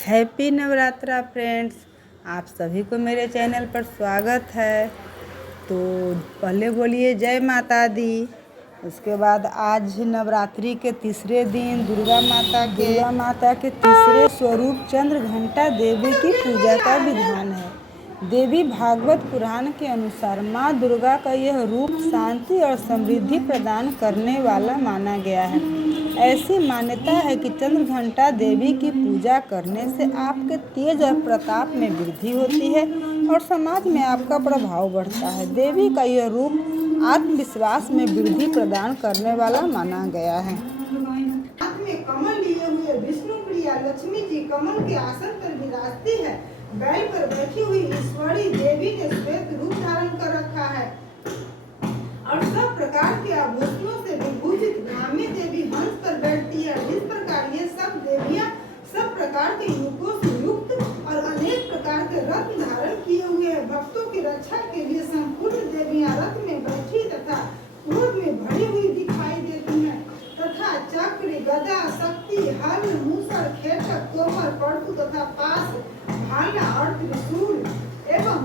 Happy Navratra friends, आप सभी को मेरे चैनल पर स्वागत है। तो पहले बोलिए जय माता दी। उसके बाद आज नवरात्रि के तीसरे दिन दुर्गा माता के तीसरे स्वरूप चंद्रघंटा देवी की पूजा का विधान है। देवी भागवत पुराण के अनुसार माँ दुर्गा का यह रूप शांति और समृद्धि प्रदान करने वाला माना गया है। ऐसी मान्यता है कि चंद्रघंटा देवी की पूजा करने से आपके तेज और प्रताप में वृद्धि होती है और समाज में आपका प्रभाव बढ़ता है। देवी का यह रूप आत्मविश्वास में वृद्धि प्रदान करने वाला माना गया है। हाथ में कमल लिए हुए विष्णु प्रिया लक्ष्मी जी कमल के आसन पर विराजती है। बैल पर बैठी हुई ईश्वरी देवी ने श्वेत रूप धारण कर रखा है और सब प्रकार के आभूषणों से विभूषित धामी देवी हंस पर बैठती है। इस प्रकार ये सब देवियां सब प्रकार के रूपों से युक्त और अनेक प्रकार के रत्न धारण किए हुए हैं। भक्तों की रक्षा के लिए संपूर्ण देवियां रथ में बैठी तथा क्रोध में भरी हुई दिखाई देती हैं तथा चक्र गदा शक्ति हल मूसर खेचक तोमर पड़तु तथा पास भाला और त्रिशूल एवं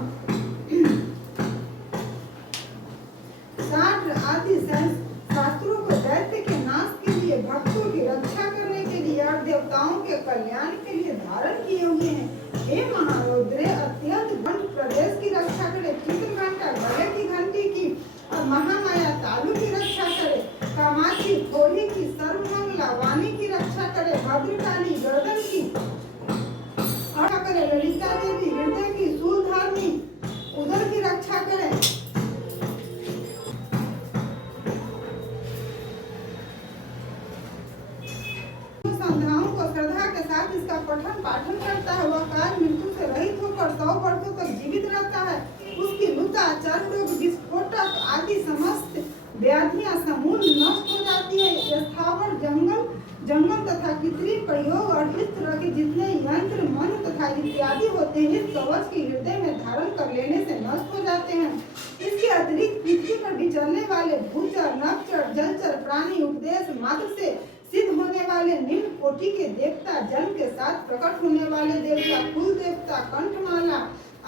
शास्त्र आदि शास्त्रों को दैत्य के नाश के लिए भक्तों की रक्षा करने के लिए और देवताओं के कल्याण के लिए धारण किए हुए हैं। हे महारुद्रे अत्यंत दंड प्रदेश की रक्षा करे, चित्रघंटा गले की घंटी की और महामाया तालु की रक्षा करे, कामाक्षी थोड़ी की सर्वमंगला वाणी की रक्षा करे, भद्रकाली गर्दन की और करे, ललिता देवी हृदय की शूलधारिणी उदर की रक्षा करे। संध्याओं को श्रद्धा के साथ इसका पठन पाठन करता है, वह काल मृत्यु से रहित होकर 100 वर्षों तक जीवित रहता है। उसकी लुता चर्म रोग विस्फोटक आदि समस्त व्याधियां समूल नष्ट हो जाती है। स्थावर जंगम तथा कृत्रिम प्रयोग और इस तरह के जितने यंत्र मंत्र तथा इत्यादि होते हैं इस कवच के हृदय में धारण कर लेने से नष्ट हो जाते हैं। इसके अतिरिक्त पृथ्वी पर विचरने वाले भूचर नभचर जलचर प्राणी उपदेश मात्र से सिद्ध होने वाले निम्न कोटि के देवता, जन्म के साथ प्रकट होने वाले देवता, कुल देवता, कंठमाला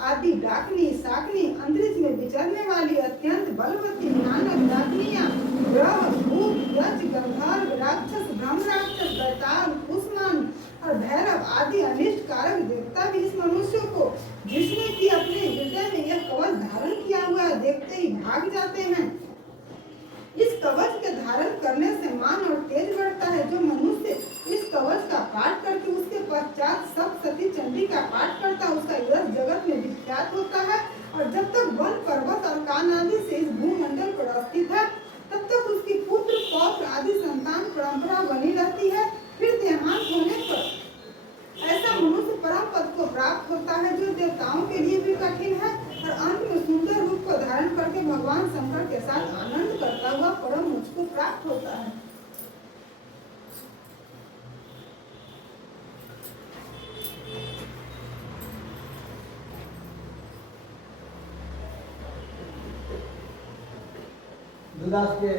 आदि डाकनी शाकनी, अंतरिक्ष में विचरने वाली अत्यंत बलवती नानक डाकनियां, ग्रह भूत यक्ष गंधर्व राक्षस ब्रह्म राक्षस दैताल कुष्मान और भैरव आदि अनिष्ट कारक देवता भी इस मनुष्य को जिसने कि अपने हृदय में यह कवच धारण किया हुआ है देखते ही भाग जाते हैं। इस कवच के धारण करने से मान और तेज बढ़ता है। जो मनुष्य इस कवच का पाठ करके उसके पश्चात सप्तशती चंडी का पाठ करता है उसका यश जगत में विख्यात होता है और जब तक वन पर्वत और कान आदि से इस भूमंडल पर स्थित है तब तक उसकी पुत्र पौत्र आदि संतान परंपरा बनी रहती है। फिर देहांत होने पर ऐसा मनुष्य परम पद को प्राप्त होता है जो देवताओं के लिए भी कठिन है और अंत में सुंदर रूप को धारण करके भगवान शंकर के साथ आनंद करता हुआ परम मोक्ष को प्राप्त होता है। दुदास के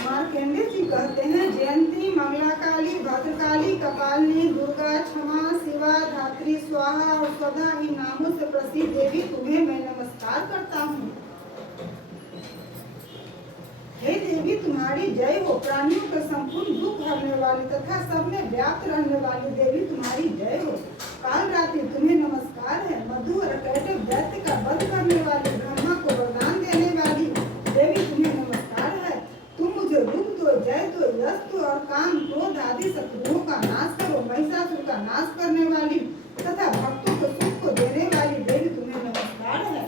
मार्कंडेय जी कहते हैं, जयंती मंगला काली भद्रकाली कपालिनी दुर्गा क्षमा शिवा धात्री स्वाहा और स्वधा इन नामों से प्रसिद्ध देवी तुम्हें मैं नमस्कार करता हूँ। हे देवी तुम्हारी जय हो। प्राणियों के संपूर्ण दुख हरने वाली तथा सब में व्याप्त रहने वाली देवी तुम्हारी जय हो। काल रात्रि तुम्हें नमस्कार है। मधु और कैटव दैत्य का वध करने वाली ब्रह्मा को वरदान देने वाली देवी तुम्हें नमस्कार है। तुम मुझे रूप दो, जय दो, यश दो और काम क्रोध आदि शत्रुओं का नाश करो। महिषासुर का नाश करने वाली तथा भक्तों को सुख को देने वाली देवी तुम्हें नमस्कार है।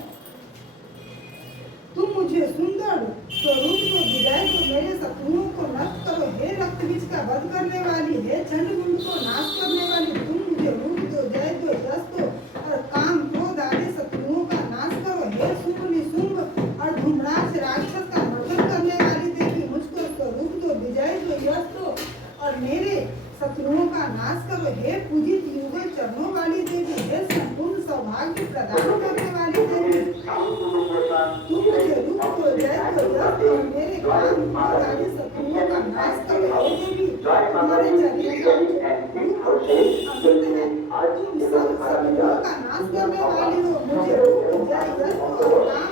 तुम मुझे सुंदर स्वरूप को विजय को मेरे शत्रुओं को नष्ट करो। हे रक्त बीज का वध करने वाली, हे चंडमुंड को नाश करने वाली, तुम मुझे रूप दो, जय दो, यश दो और काम क्रोध आदि शत्रुओं का नाश करो। हे शुंभ निशुंभ और धूम्राक्ष राक्षस का मर्दन करने वाली देवी मुझको स्वरूप शत्रुओं का नाश करो। हे पूजित युगल चरणों वाली देवी, हे संपूर्ण सौभाग्य प्रदान करने वाली देवी, तू मुझे रूप दो, जय दो, यश दो और मेरे काम क्रोध आदि शत्रुओं का नाश करो। हे देवी, तुम्हारे चरण रूप अमित है, तुम सब शत्रुओं का नाश करने वाली हो। मुझे रूप, जय, यश दो और काम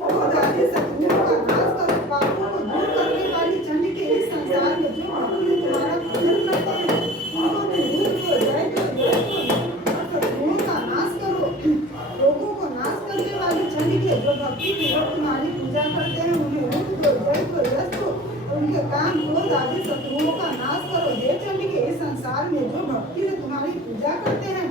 क्रोध आदि शत्रुओं का नाश करो। पापों को दूर करने वाली चंडी के इस संसार में जो भक्त तुम्हारा पूजन करते हैं, उनको तुम रूप दो, जय दो, यश दो और शत्रुओं का नाश करो। रोगों को नाश करने वाली चंडी के जो भक्ति पूर्वक तुम्हारी पूजा करते हैं, उन्हें रूप दो, जय दो, यश दो और उनके काम क्रोध आदि शत्रुओं का नाश करो। हे चंडी के इस संसार में जो भक्ति से तुम्हारी पूजा करते हैं,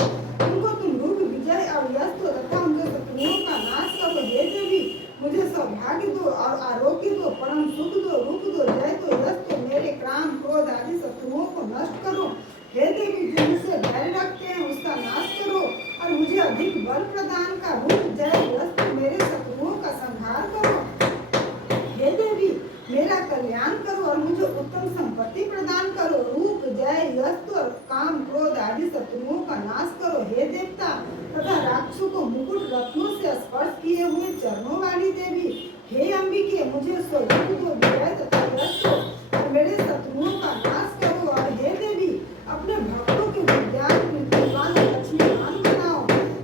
उनको तुम रूप, विजय और यश दो तथा उनके शत्रुओं का नाश करो। हे देवी, मुझे सौभाग्य दो और आरोग्य दो, परम सुख दो, रूप दो, जय दो, यश दो, मेरे काम क्रोध आदि शत्रुओं को नष्ट करो। हे देवी, जो मुझसे बैर रखते हैं उसका नाश करो और मुझे अधिक बल प्रदान का रूप, जय, यश दो, मेरे शत्रुओं का संहार करो। हे देवी, मेरा कल्याण करो और मुझे उत्तम संपत्ति प्रदान करो। रूप, जय, यश और काम क्रोध आदि शत्रुओं का नाश करो। हे देवता तथा राक्षसों को मुकुट रत्नों से स्पर्श किए हुए चरणों वाली देवी, हे अंबिके, मुझे स्वरूप दो, विजय तथा यश दो और मेरे शत्रुओं का नाश करो। और हे देवी, अपने भक्तों के विद्यान, कीर्तिमान और लक्ष्मीवान बनाओ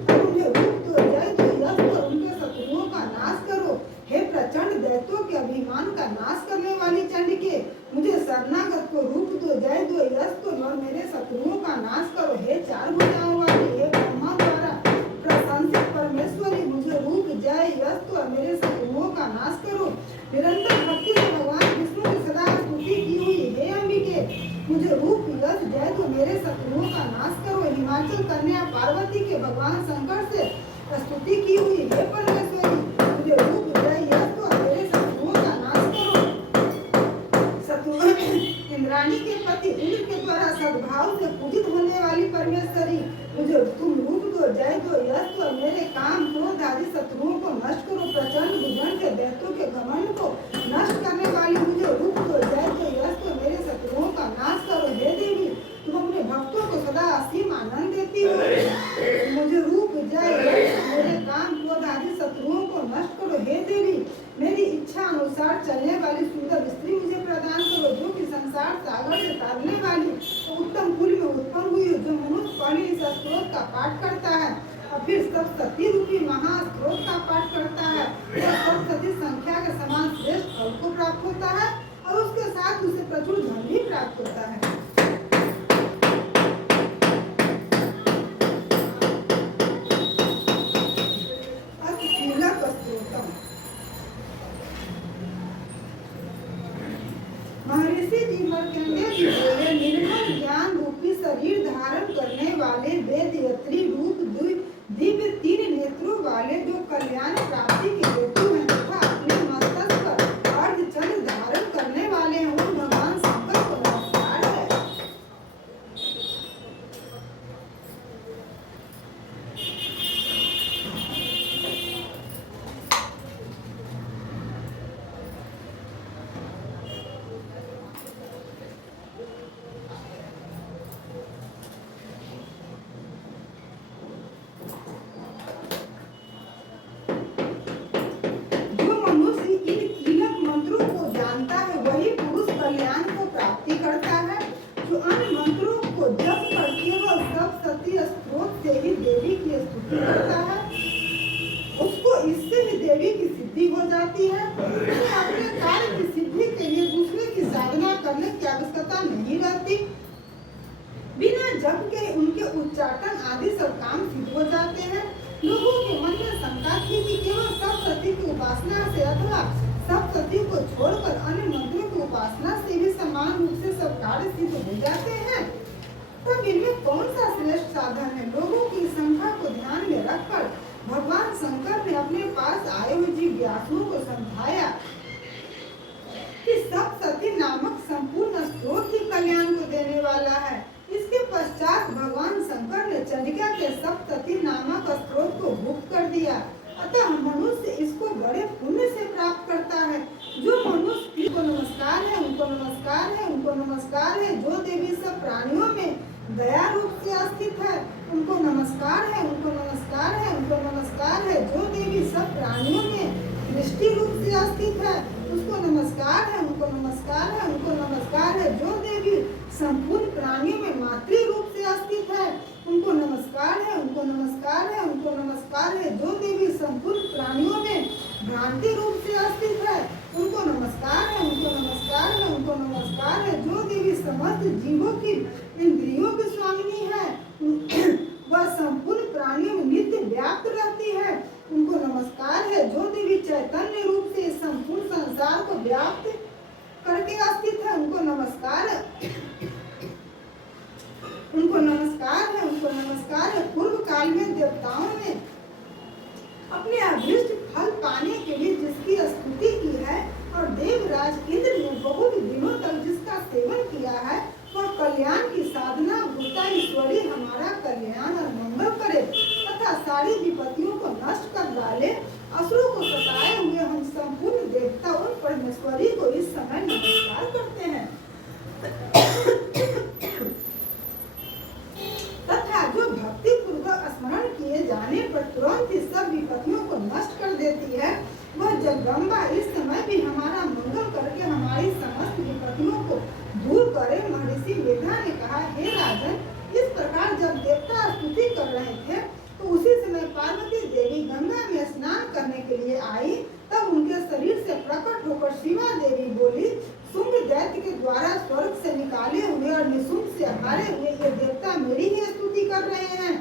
और उन्हें रूप दो, जय दो, यश दो और उनके शत्रुओं का नाश करो। हे प्रचंड दैत्यों के अभिमान का नाश करने वाली चंडिके, मुझे शरणागत को रूप दो, जय दो, यश दो और मेरे शत्रुओं का नाश करो। हे चार भुजाओं वाली, हे ब्रह्मा द्वारा प्रशंसित परमेश्वरी, मुझे रूप, जय, यश दो और मेरे शत्रुओं का नाश करो। निरंतर भक्ति से भगवान विष्णु की सदा स्तुति की हुई, हे अंबिके, मुझे रूप, यश, जय दो, मेरे शत्रुओं का नाश करो। हिमाचल कन्या पार्वती के भगवान शंकर से स्तुति की हुई, हे परमेश्वरी, मुझे रूप, जय, यश दो और मेरे शत्रुओं का नाश करो। इंद्राणी के पति इंद्र के द्वारा सद्भाव से पूजित होने वाली परमेश्वरी, मुझे तुम रूप दो, जय दो, यश दो और मेरे काम क्रोध आदि शत्रुओं को नष्ट करो। प्रचंड भुजन के दैत्यों के घमंड को नष्ट करने वाली, मुझे रूप दो, जय दो, यश दो, मेरे शत्रुओं का नाश करो। हे देवी, तुम अपने भक्तों को सदा असीम आनंद देती हो। मुझे रूप, जय, यश, मेरे काम क्रोध आदि शत्रुओं को नष्ट करो। हे देवी, मेरी इच्छा अनुसार चलने वाली सुंदर स्त्री मुझे प्रदान करो, जो कि संसार सागर से तारने वाली उत्तम कुल में उत्पन्न हुई हो। जो मनुष्य पहले इस स्त्रोत का पाठ करता है और फिर सप्तशती रूपी महास्त्रोत का पाठ करता है, वह सप्तशती संख्या के समान श्रेष्ठ फल को प्राप्त होता है और उसके साथ उसे प्रचुर धन भी प्राप्त होता है। महर्षि जी मार्कंडेय जी बोले, निर्मल ज्ञान रूपी शरीर धारण करने वाले वेदयत्री रूप दिव्य तीन नेत्रों वाले जो कल्याण प्राप्ति के हेतु हैं तथा अपने मस्तक पर अर्धचंद्र धारण करने वाले हैं, उन भगवान शंकर को नमस्कार है। बिना जप के उनके उच्चाटन आदि सब काम सिद्ध हो जाते हैं। लोगों के मन में शंका थी कि केवल सप्तशती की उपासना से अथवा सप्तशती को छोड़कर अन्य मंत्रों की उपासना से भी समान रूप से सब कार्य सिद्ध हो जाते हैं, तब इनमें कौन सा श्रेष्ठ साधन है? लोगों की संख्या को ध्यान में रखकर भगवान शंकर ने अपने पास आए हुए जिज्ञासुओं को समझाया कि सप्तशती नामक संपूर्ण स्त्रोत ही कल्याण को देने वाला है। इसके पश्चात भगवान शंकर ने चंडिका के सप्तशती नामक स्त्रोत को गुप्त कर दिया। अतः मनुष्य इसको बड़े पुण्य से प्राप्त करता है। जो मनुष्य को नमस्कार है, उनको नमस्कार है, उनको नमस्कार है। जो देवी सब प्राणियों दया रूप से स्थित है, उनको नमस्कार है, उनको नमस्कार है, उनको नमस्कार है। जो देवी सब प्राणियों में दृष्टि रूप से स्थित है, उसको नमस्कार है, उनको नमस्कार है, उनको नमस्कार है। जो देवी संपूर्ण प्राणियों में मातृ रूप से स्थित है, उनको नमस्कार है, उनको नमस्कार है, उनको नमस्कार है। जो देवी संपूर्ण प्राणियों में भ्रांति रूप से स्थित है, उनको नमस्कार है, उनको नमस्कार है, उनको नमस्कार है। जो देवी समस्त जीवों की इंद्रियों की स्वामिनी है, वह संपूर्ण प्राणियों में नित्य व्याप्त रहती है, उनको नमस्कार है। जो देवी चैतन्य रूप से संपूर्ण संसार को व्याप्त करके स्थित है, उनको नमस्कार है, उनको नमस्कार है, उनको नमस्कार है। पूर्व काल में देवताओं ने अपने अभीष्ट फल पाने के लिए जिसकी स्तुति की है और देवराज इंद्र ने बहुत दिनों तक जिसका सेवन किया है, वह कल्याण की साधना भूता ईश्वरी हमारा कल्याण और मंगल करे तथा सारी विपत्तियों को नष्ट कर डाले। असुरों को सताए हुए हम संपूर्ण देवता और परमेश्वरी को इस समय नमस्कार करते हैं तथा जो भक्ति पूर्वक स्मरण किए जाने पर तुरंत ही सब विपत्तियों को नष्ट कर देती है, वह जगदम्बा इस समय भी हमारा मंगल करके हमारी समस्त विपत्तियों को दूर करे। महर्षि मेधा ने कहा, हे राजन, इस प्रकार जब देवता स्तुति कर रहे थे तो उसी समय पार्वती देवी गंगा में स्नान करने के लिए आई। तब उनके शरीर से प्रकट होकर शिवा देवी बोली, शुंभ दैत्य के द्वारा स्वर्ग से निकाले हुए और निशुंभ से हारे हुए ये देवता मेरी ही स्तुति कर रहे हैं।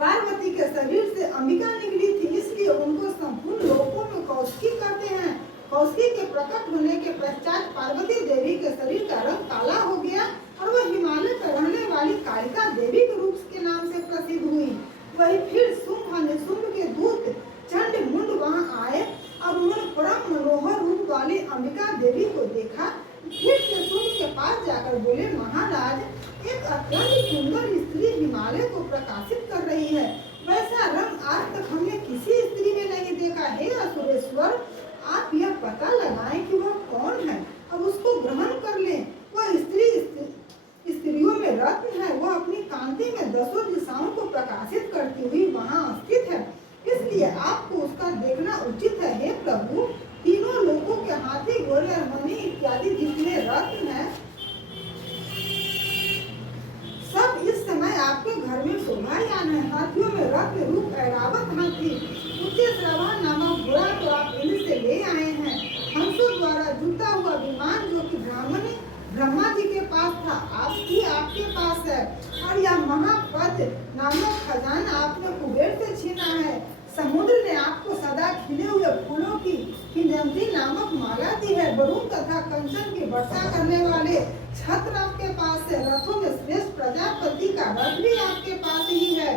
पार्वती के शरीर से अंबिका निकली थी, इसलिए उनको संपूर्ण लोकों में कौशिकी कहते हैं। कौशिकी के प्रकट होने के पश्चात पार्वती देवी के शरीर का रंग काला हो गया और वह हिमालय पर रहने वाली कालिका देवी के रूप के नाम से प्रसिद्ध हुई। वही फिर शुंभ और निशुंभ के दूत चंड मुंड वहां आए और उन्होंने परम मनोहर रूप वाली अंबिका देवी को देखा। फिर से शुंभ के पास जाकर बोले, महाराज, एक अत्यंत सुंदर स्त्री हिमालय को प्रकाशित कर रही है, वैसा रंग आज तक हमने किसी स्त्री में नहीं देखा। हे असुरेश्वर, आप यह पता लगाएं कि वह कौन है, अब उसको ग्रहण कर लें। वह स्त्रियों में रत्न है, वह अपनी कांति में दसों दिशाओं को प्रकाशित करती हुई वहां स्थित है, इसलिए आपको उसका देखना उचित है। हे प्रभु, तीनों लोगों के हाथी, घोड़े और मणि इत्यादि जितने रत्न हैं, सब इस समय आपके घर में शोभायान है। हाथियों में रत्न रूप ऐरावत हाथी, उच्च श्रवा नामक घोड़ा तो आप इनसे ले आए हैं। हंसों द्वारा जुटा हुआ विमान जो कि ब्रह्मा जी के पास था, आपके पास है। और यह महापद नामक खजाना आपने कुबेर से छीना है। समुद्र ने आपको सदा खिले हुए फूलों की किंजंती नामक माला दी है। वरुण तथा कंचन की वर्षा करने वाले छत्र आपके पास है। रथों में श्रेष्ठ प्रजापति का रथ भी आपके पास ही है।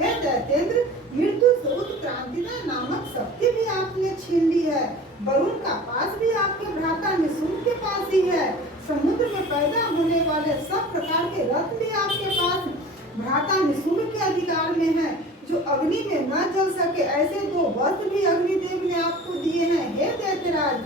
हे दैत्येंद्र, मृत्यु से उत्क्रांतिदा नामक शक्ति भी आपने छीन ली है। वरुण का पास भी आपके भ्राता निशुंभ के पास ही है। समुद्र में पैदा होने वाले सब प्रकार के रथ भी आपके पास भ्राता निशुंभ के अधिकार में है। जो अग्नि में न जल सके ऐसे दो वस्त्र भी अग्निदेव ने आपको दिए हैं। हे दैत्यराज,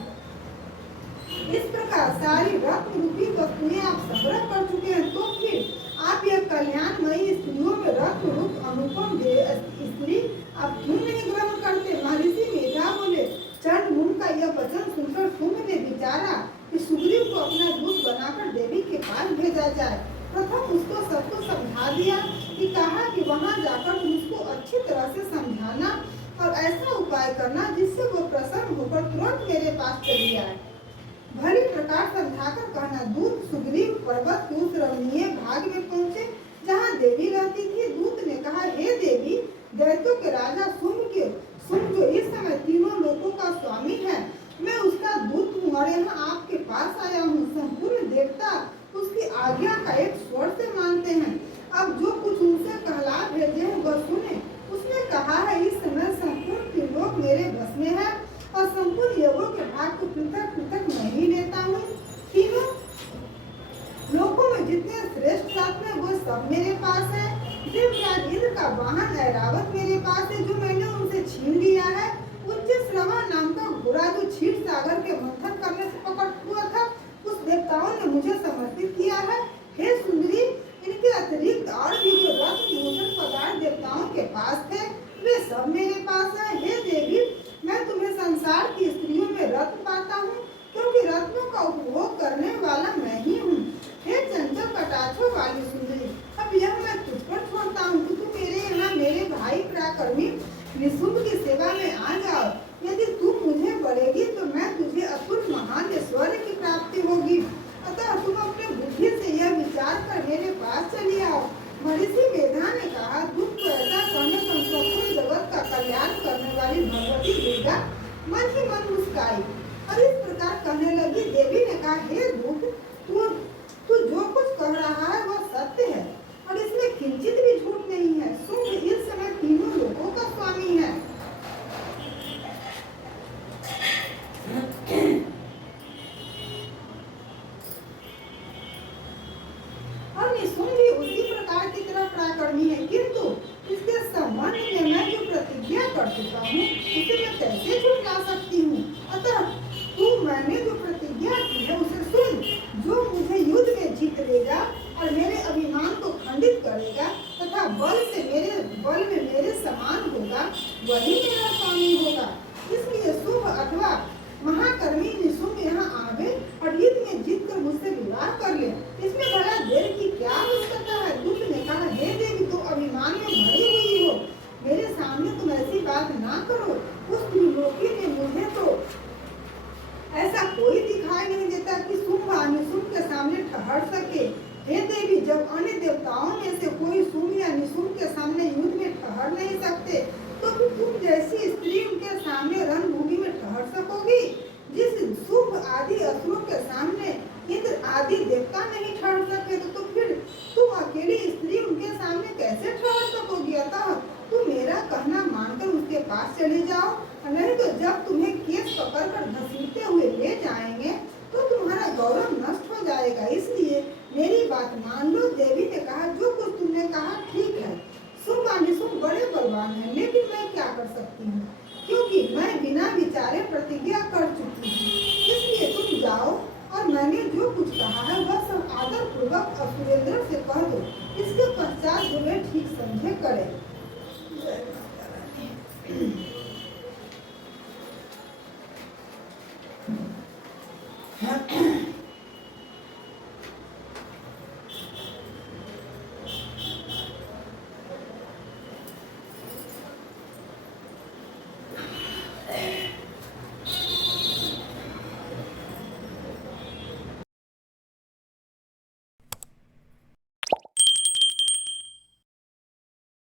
इस प्रकार सारी रत्न रूपी वस्तुएं आप संग्रह कर चुके हैं, तो फिर आप यह कल्याणमयी स्त्रियों में रत्न रूप अनुपम स्त्री आप क्यों नहीं ग्रहण करते? महर्षि मेधा बोले, चंड मुंड का यह वचन सुनकर शुंभ ने विचारा कि सुग्रीव को अपना दूत बनाकर देवी के पास भेजा जाए। प्रथम उसको सब कुछ समझा दिया कि कहा कि वहां जाकर तुम उसको अच्छी तरह से समझाना और ऐसा उपाय करना जिससे वो प्रसन्न होकर तुरंत मेरे पास चली आए। भली प्रकार समझाकर कहना। दूत सुग्रीव पर्वत के उस रमणीय भाग में पहुंचे जहाँ देवी रहती थी। दूत ने कहा, हे देवी, दैत्यों के राजा शुंभ जो इस समय तीनों लोकों का स्वामी है, मैं उसका दूत हूँ और यहाँ आपके पास आया हूँ। संपूर्ण देवता उसकी आज्ञा का एक स्वर से मानते हैं। अब जो कुछ उनसे कहला भेजे हैं वह सुने। उसने कहा है, इस समय संपूर्ण त्रिलोक मेरे बस में है और संपूर्ण योगों के भाग को पृथक पृथक मैं ही लेता हूँ। तीनों लोकों में जितने श्रेष्ठ रत्न है वो सब मेरे पास है। देवराज इंद्र का वाहन ऐरावत मेरे पास है, जो मैंने उनसे छीन लिया है। उच्च श्रवा नाम का घोड़ा जो क्षीर सागर के मंथन करने से पकड़ हुआ था, उस देवताओं ने मुझे समर्पित किया है। हे सुंदरी, इनके और निशुम्भ भी उसी प्रकार की तरह पराक्रमी है, किंतु इसके संबंध में मैं जो प्रतिज्ञा कर चुका हूँ उसे मैं कैसे झुठला सकती हूँ। अतः तू मैंने जो प्रतिज्ञा की है उसे सुन। जो मुझे युद्ध में जीत लेगा और मेरे अभिमान को खंडित करेगा तथा बल में मेरे समान होगा, वही मेरा स्वामी होगा। इसलिए शुभ अथवा महाकर्मी निशुम्भ यहाँ आवे और युद्ध में जीत कर मुझसे विवाह कर ले। इसमें भला देर की क्या आवश्यकता है। दूत ने कहा, हे देवी, तो अभिमान में भरी हुई हो, मेरे सामने तुम ऐसी बात ना करो। उस त्रिलोकी में मुझे तो ऐसा कोई दिखाई नहीं देता कि शुंभ निशुंभ के सामने ठहर सके। हे देवी, जब अन्य देवताओं में से कोई शुंभ या निशुंभ के सामने युद्ध में ठहर नहीं सकते, तो फिर तुम जैसी स्त्री उनके सामने रणभूमि में ठहर सकोगी। जिस शुंभ आदि असुरों के सामने इंद्र आदि देवता नहीं ठहर सके, तो फिर तुम अकेली स्त्री उनके सामने कैसे ठहर सकोगी। अतः तुम मेरा कहना मानकर उसके पास चले जाओ, नहीं तो जब तुम्हें केस पकड़कर घसीटते हुए ले जाएंगे तो तुम्हारा गौरव नष्ट हो जाएगा। इसलिए मेरी बात मान लो। देवी ने कहा, जो कुछ तुमने कहा ठीक है। शुंभ और निशुंभ बड़े बलवान हैं, लेकिन मैं क्या कर सकती हूँ, क्योंकि मैं बिना विचारे प्रतिज्ञा कर चुकी हूँ। इसलिए तुम जाओ और मैंने जो कुछ कहा है वह सब आदर पूर्वक असुरेंद्र से कह दो। इसके पश्चात जो वे ठीक समझे करें।